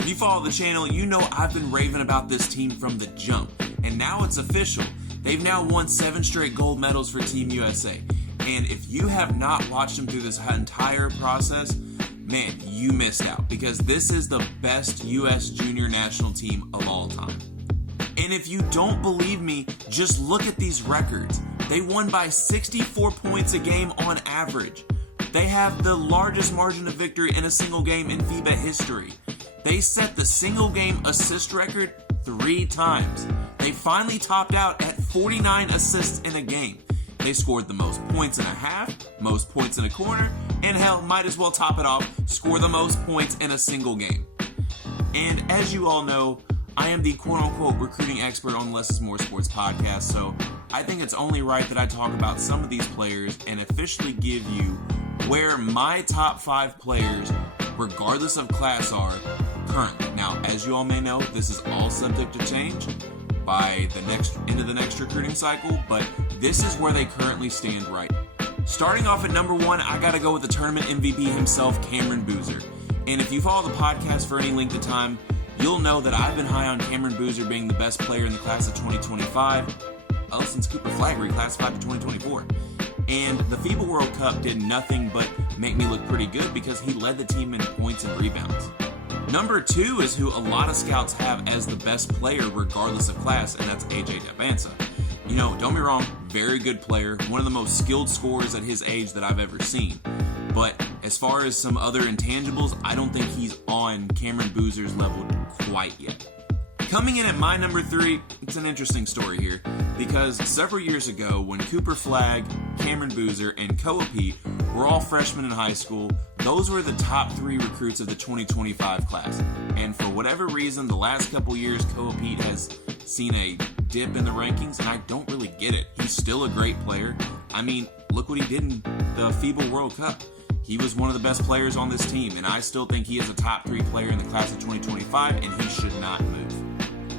If you follow the channel, you know I've been raving about this team from the jump, and now it's official. They've now won 7 straight gold medals for Team USA, and if you have not watched them through this entire process, man, you missed out, because this is the best U.S. junior national team of all time. And if you don't believe me, just look at these records. They won by 64 points a game on average. They have the largest margin of victory in a single game in FIBA history. They set the single game assist record 3 times. They finally topped out at 49 assists in a game. They scored the most points in a half, most points in a corner, and hell, might as well top it off, score the most points in a single game. And as you all know, I am the quote-unquote recruiting expert on Less is More Sports podcast, so I think it's only right that I talk about some of these players and officially give you where my top 5 players, regardless of class, are currently. Now, as you all may know, this is all subject to change by into the next recruiting cycle, but this is where they currently stand right now. Starting off at number 1, I gotta go with the tournament MVP himself, Cameron Boozer. And if you follow the podcast for any length of time, you'll know that I've been high on Cameron Boozer being the best player in the class of 2025, since Cooper Flagg reclassified to 2024. And the Fiba World Cup did nothing but make me look pretty good because he led the team in points and rebounds. Number 2 is who a lot of scouts have as the best player regardless of class, and that's AJ Dabansa. You know, don't be wrong, very good player, one of the most skilled scorers at his age that I've ever seen. But as far as some other intangibles, I don't think he's on Cameron Boozer's level quite yet. Coming in at my number 3, it's an interesting story here, because several years ago when Cooper Flagg, Cameron Boozer, and Koa Pete were all freshmen in high school, those were the top 3 recruits of the 2025 class. And for whatever reason, the last couple years, Koa Pete has seen a dip in the rankings, and I don't really get it. He's still a great player. I mean, look what he did in the Fiba World Cup. He was one of the best players on this team, and I still think he is a top 3 player in the class of 2025, and he should not move.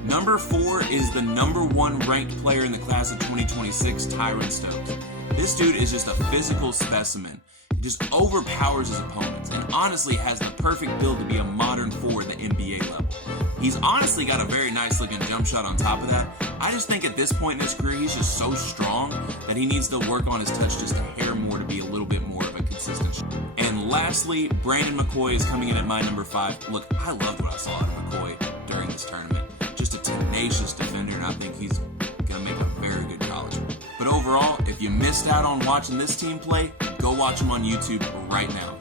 Number 4 is the number 1 ranked player in the class of 2026, Tyron Stokes. This dude is just a physical specimen. He just overpowers his opponents, and honestly has the perfect build to be a modern forward at the NBA level. He's honestly got a very nice looking jump shot on top of that. I just think at this point in his career, he's just so strong that he needs to work on his touch just a hair more to be a little bit more of a consistent shot. And lastly, Brandon McCoy is coming in at my number 5. Look, I loved what I saw out of McCoy during this tournament. Just a tenacious defender, and I think he's going to make a very good college player. But overall, if you missed out on watching this team play, go watch them on YouTube right now.